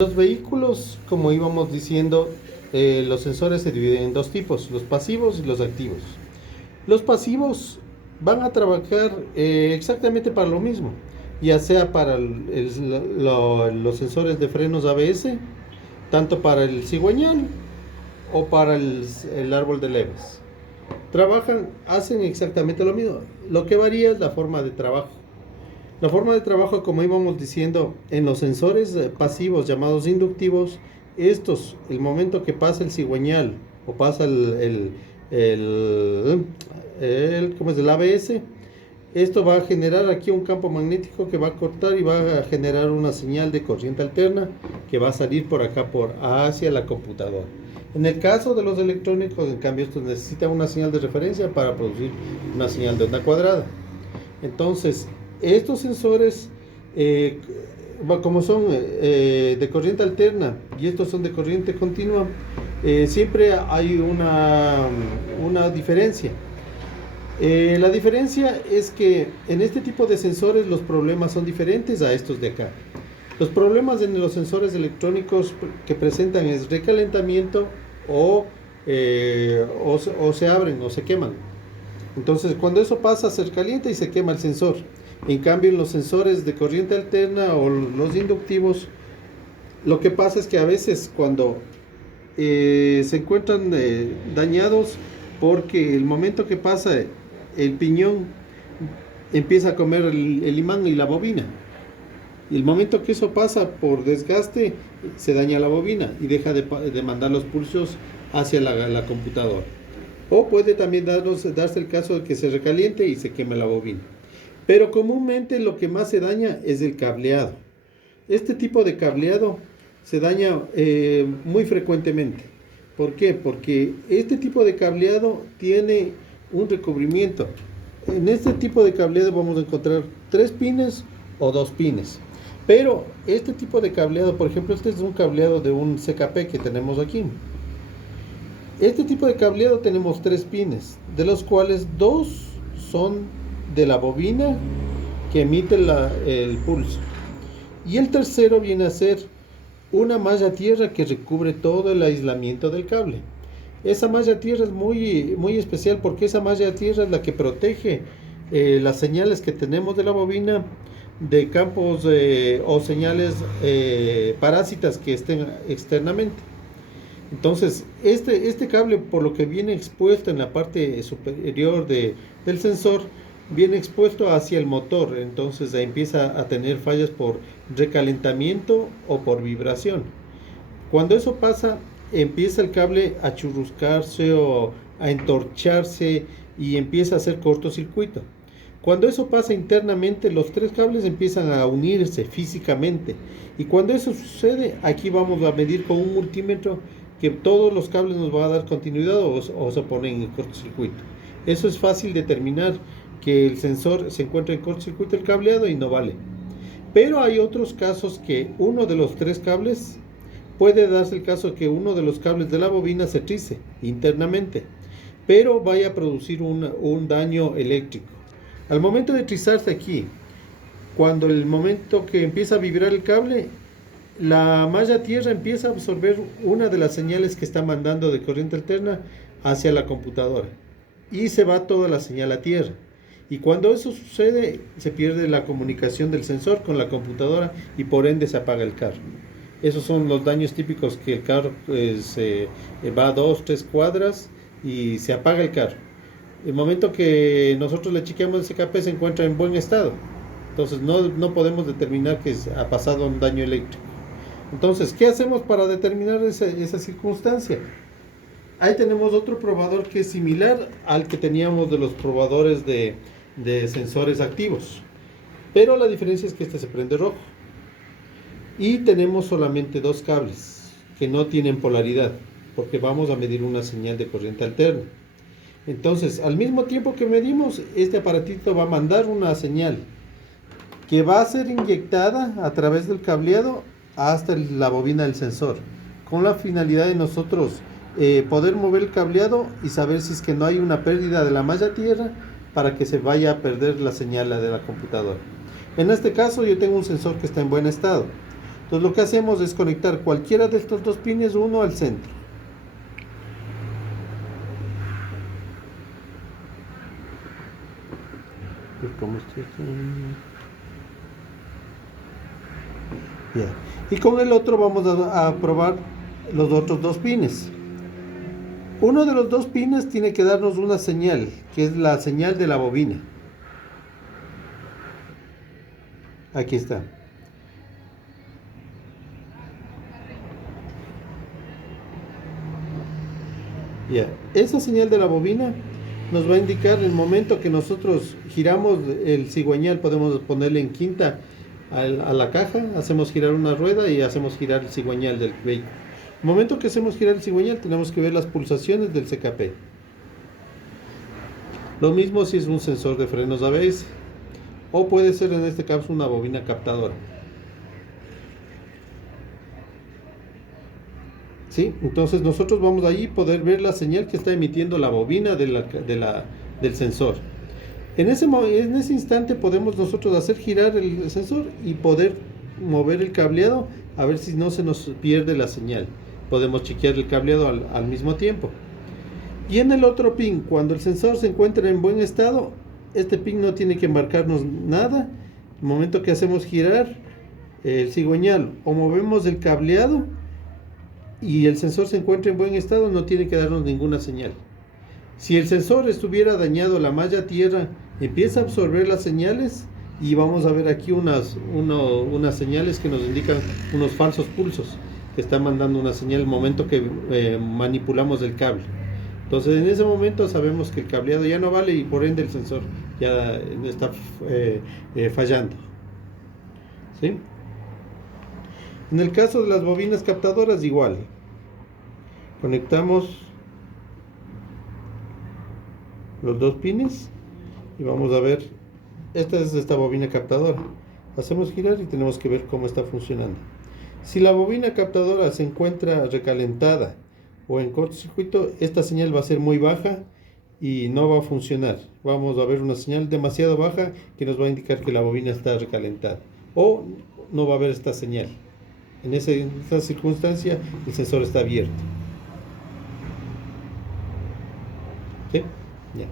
Los vehículos, como íbamos diciendo, los sensores se dividen en dos tipos, los pasivos y los activos. Los pasivos van a trabajar exactamente para lo mismo, ya sea para los sensores de frenos ABS, tanto para el cigüeñal o para el árbol de leves. Hacen exactamente lo mismo. Lo que varía es la forma de trabajo. La forma de trabajo, como íbamos diciendo, en los sensores pasivos llamados inductivos, el momento que pasa el cigüeñal o pasa ¿cómo es? El ABS, esto va a generar aquí un campo magnético que va a cortar y va a generar una señal de corriente alterna que va a salir por acá hacia la computadora. En el caso de los electrónicos, en cambio, estos necesitan una señal de referencia para producir una señal de onda cuadrada. Entonces, estos sensores, como son de corriente alterna y estos son de corriente continua, siempre hay una diferencia. La diferencia es que en este tipo de sensores los problemas son diferentes a estos de acá. Los problemas en los sensores electrónicos que presentan es recalentamiento o se abren o se queman. Entonces, cuando eso pasa, se calienta y se quema el sensor. En cambio, en los sensores de corriente alterna o los inductivos, lo que pasa es que a veces cuando se encuentran dañados, porque el momento que pasa el piñón empieza a comer el imán y la bobina. Y el momento que eso pasa por desgaste, se daña la bobina y deja de mandar los pulsos hacia la computadora. O puede también darse el caso de que se recaliente y se queme la bobina. Pero comúnmente lo que más se daña es el cableado. Este tipo de cableado se daña muy frecuentemente. ¿Por qué? Porque este tipo de cableado tiene un recubrimiento. En este tipo de cableado vamos a encontrar 3 pines o 2 pines. Pero este tipo de cableado, por ejemplo, este es un cableado de un CKP que tenemos aquí. Este tipo de cableado tenemos 3 pines, de los cuales 2 son de la bobina que emite el pulso. Y el tercero viene a ser una malla tierra que recubre todo el aislamiento del cable. Esa malla tierra es muy especial porque esa malla tierra es la que protege las señales que tenemos de la bobina de campos o señales parásitas que estén externamente. Entonces, este cable, por lo que viene expuesto en la parte superior del sensor, viene expuesto hacia el motor. Entonces empieza a tener fallas por recalentamiento o por vibración. Cuando eso pasa, empieza el cable a churruscarse o a entorcharse y empieza a hacer cortocircuito. Cuando eso pasa internamente, los 3 cables empiezan a unirse físicamente. Y cuando eso sucede, aquí vamos a medir con un multímetro que todos los cables nos va a dar continuidad o se ponen en cortocircuito. Eso es fácil determinar que el sensor se encuentra en cortocircuito el cableado y no vale. Pero hay otros casos que uno de los 3 cables, puede darse el caso que uno de los cables de la bobina se trice internamente, pero vaya a producir un daño eléctrico. Al momento de trizarse aquí, cuando el momento que empieza a vibrar el cable, la malla tierra empieza a absorber una de las señales que está mandando de corriente alterna hacia la computadora y se va toda la señal a tierra. Y cuando eso sucede, se pierde la comunicación del sensor con la computadora y por ende se apaga el carro. Esos son los daños típicos, que el carro va 2-3 cuadras y se apaga el carro. El momento que nosotros le chequeamos el CKP se encuentra en buen estado. Entonces no podemos determinar que ha pasado un daño eléctrico. Entonces, ¿qué hacemos para determinar esa circunstancia? Ahí tenemos otro probador que es similar al que teníamos de los probadores de sensores activos. Pero la diferencia es que este se prende rojo. Y tenemos solamente 2 cables que no tienen polaridad, porque vamos a medir una señal de corriente alterna. Entonces, al mismo tiempo que medimos, este aparatito va a mandar una señal que va a ser inyectada a través del cableado hasta la bobina del sensor, con la finalidad de nosotros poder mover el cableado y saber si es que no hay una pérdida de la malla tierra para que se vaya a perder la señal de la computadora. En este caso yo tengo un sensor que está en buen estado. Entonces lo que hacemos es conectar cualquiera de estos dos pines, uno al centro. Ya. Y con el otro vamos a probar los otros dos pines. Uno de los dos pines tiene que darnos una señal, que es la señal de la bobina. Aquí está. Ya. Esa señal de la bobina nos va a indicar el momento que nosotros giramos el cigüeñal. Podemos ponerle en quinta a la caja, hacemos girar una rueda y hacemos girar el cigüeñal del vehículo. El momento que hacemos girar el cigüeñal tenemos que ver las pulsaciones del CKP. Lo mismo si es un sensor de frenos ABS o puede ser en este caso una bobina captadora. ¿Sí? Entonces nosotros vamos allí a poder ver la señal que está emitiendo la bobina del sensor. En ese instante podemos nosotros hacer girar el sensor y poder mover el cableado a ver si no se nos pierde la señal. Podemos chequear el cableado al mismo tiempo. Y en el otro pin, cuando el sensor se encuentra en buen estado, este pin no tiene que marcarnos nada. El momento que hacemos girar el cigüeñal o movemos el cableado y el sensor se encuentra en buen estado, no tiene que darnos ninguna señal. Si el sensor estuviera dañado, la malla tierra empieza a absorber las señales y vamos a ver aquí unas señales que nos indican unos falsos pulsos que están mandando una señal el momento que manipulamos el cable. Entonces en ese momento sabemos que el cableado ya no vale y por ende el sensor ya está fallando. ¿Sí? En el caso de las bobinas captadoras igual. Conectamos los dos pines y vamos a ver, esta es esta bobina captadora. Hacemos girar y tenemos que ver cómo está funcionando. Si la bobina captadora se encuentra recalentada o en cortocircuito, esta señal va a ser muy baja y no va a funcionar. Vamos a ver una señal demasiado baja que nos va a indicar que la bobina está recalentada o no va a haber esta señal. En esa circunstancia el sensor está abierto. ¿Sí? Ya.